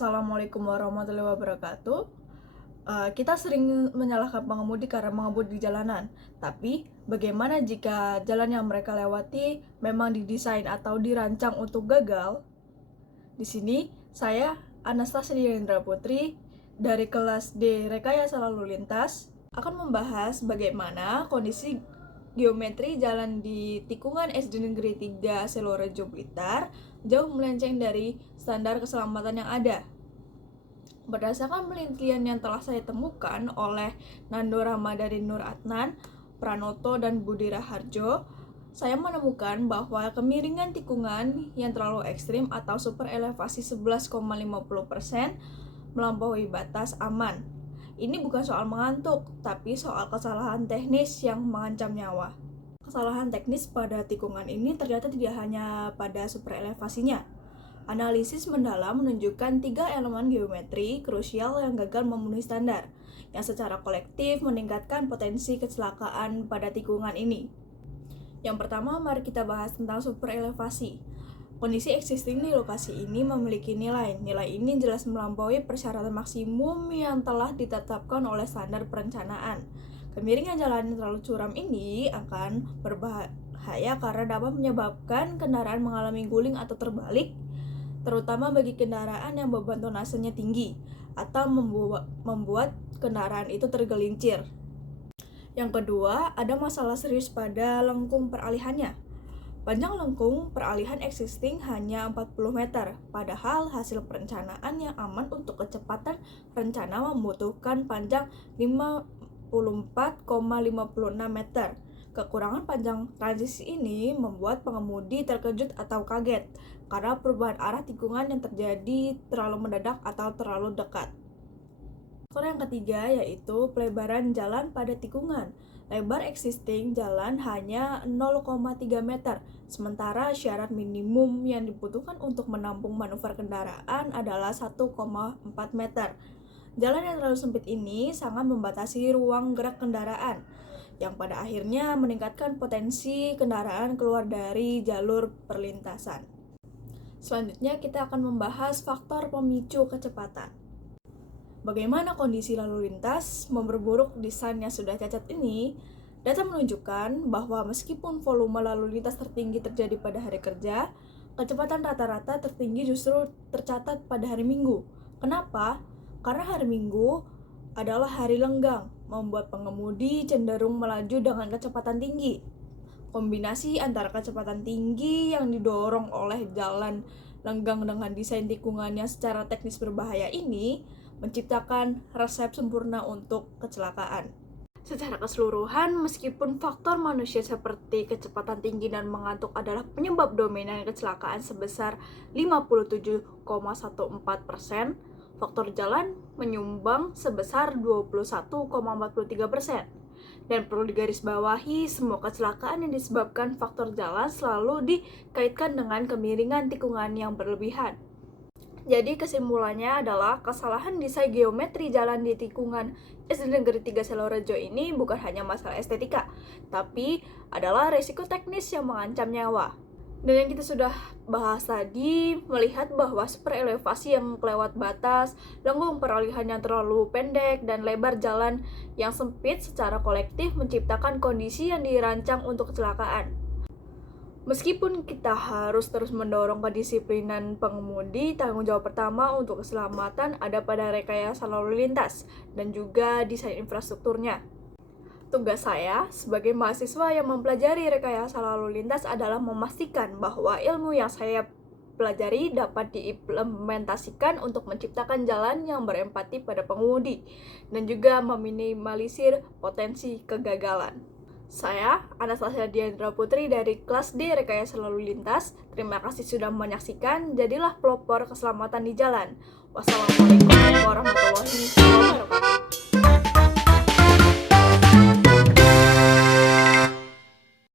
Assalamualaikum warahmatullahi wabarakatuh. Kita sering menyalahkan pengemudi karena mengemudi di jalanan. Tapi, bagaimana jika jalan yang mereka lewati memang didesain atau dirancang untuk gagal? Di sini, saya Anastasia Diandra Putri dari kelas D Rekayasa Lalu Lintas akan membahas bagaimana kondisi geometri jalan di tikungan SD Negeri 3 Selorejo Blitar jauh melenceng dari standar keselamatan yang ada. Berdasarkan penelitian yang telah saya temukan oleh Nando Ramadhani Nur Adnan, Pranoto, dan Budi Raharjo, saya menemukan bahwa kemiringan tikungan yang terlalu ekstrim atau super elevasi 11,50% melampaui batas aman. Ini bukan soal mengantuk, tapi soal kesalahan teknis yang mengancam nyawa. Kesalahan teknis pada tikungan ini ternyata tidak hanya pada super elevasinya. Analisis mendalam menunjukkan 3 elemen geometri krusial yang gagal memenuhi standar, yang secara kolektif meningkatkan potensi kecelakaan pada tikungan ini. Yang pertama, mari kita bahas tentang super elevasi. Kondisi existing di lokasi ini memiliki nilai. Nilai ini jelas melampaui persyaratan maksimum yang telah ditetapkan oleh standar perencanaan. Kemiringan jalan yang terlalu curam ini akan berbahaya karena dapat menyebabkan kendaraan mengalami guling atau terbalik, terutama bagi kendaraan yang beban tonasenya tinggi atau membuat kendaraan itu tergelincir. Yang kedua, ada masalah serius pada lengkung peralihannya. Panjang lengkung peralihan existing hanya 40 meter, padahal hasil perencanaan yang aman untuk kecepatan rencana membutuhkan panjang 54,56 meter. Kekurangan panjang transisi ini membuat pengemudi terkejut atau kaget karena perubahan arah tikungan yang terjadi terlalu mendadak atau terlalu dekat. Faktor yang ketiga yaitu pelebaran jalan pada tikungan. Lebar existing jalan hanya 0,3 meter, sementara syarat minimum yang dibutuhkan untuk menampung manuver kendaraan adalah 1,4 meter. Jalan yang terlalu sempit ini sangat membatasi ruang gerak kendaraan, yang pada akhirnya meningkatkan potensi kendaraan keluar dari jalur perlintasan. Selanjutnya kita akan membahas faktor pemicu kecepatan. Bagaimana kondisi lalu lintas memperburuk desain yang sudah cacat ini? Data menunjukkan bahwa meskipun volume lalu lintas tertinggi terjadi pada hari kerja, kecepatan rata-rata tertinggi justru tercatat pada hari Minggu. Kenapa? Karena hari Minggu adalah hari lenggang, membuat pengemudi cenderung melaju dengan kecepatan tinggi. Kombinasi antara kecepatan tinggi yang didorong oleh jalan lenggang dengan desain tikungan yang secara teknis berbahaya ini menciptakan resep sempurna untuk kecelakaan. Secara keseluruhan, meskipun faktor manusia seperti kecepatan tinggi dan mengantuk adalah penyebab dominan kecelakaan sebesar 57,14%, faktor jalan menyumbang sebesar 21,43%. Dan perlu digarisbawahi, semua kecelakaan yang disebabkan faktor jalan selalu dikaitkan dengan kemiringan tikungan yang berlebihan. Jadi kesimpulannya adalah kesalahan desain geometri jalan di tikungan SD Negeri 3 Selorejo ini bukan hanya masalah estetika, tapi adalah resiko teknis yang mengancam nyawa. Dan yang kita sudah bahas tadi, melihat bahwa super elevasi yang kelewat batas, lengkung peralihan yang terlalu pendek, dan lebar jalan yang sempit secara kolektif menciptakan kondisi yang dirancang untuk kecelakaan. Meskipun kita harus terus mendorong kedisiplinan pengemudi, tanggung jawab pertama untuk keselamatan ada pada rekayasa lalu lintas dan juga desain infrastrukturnya. Tugas saya sebagai mahasiswa yang mempelajari rekayasa lalu lintas adalah memastikan bahwa ilmu yang saya pelajari dapat diimplementasikan untuk menciptakan jalan yang berempati pada pengemudi dan juga meminimalisir potensi kegagalan. Saya, Anastasia Diandra Putri dari kelas D Rekayasa Lalu Lintas. Terima kasih sudah menyaksikan. Jadilah pelopor keselamatan di jalan. Wassalamualaikum warahmatullahi wabarakatuh.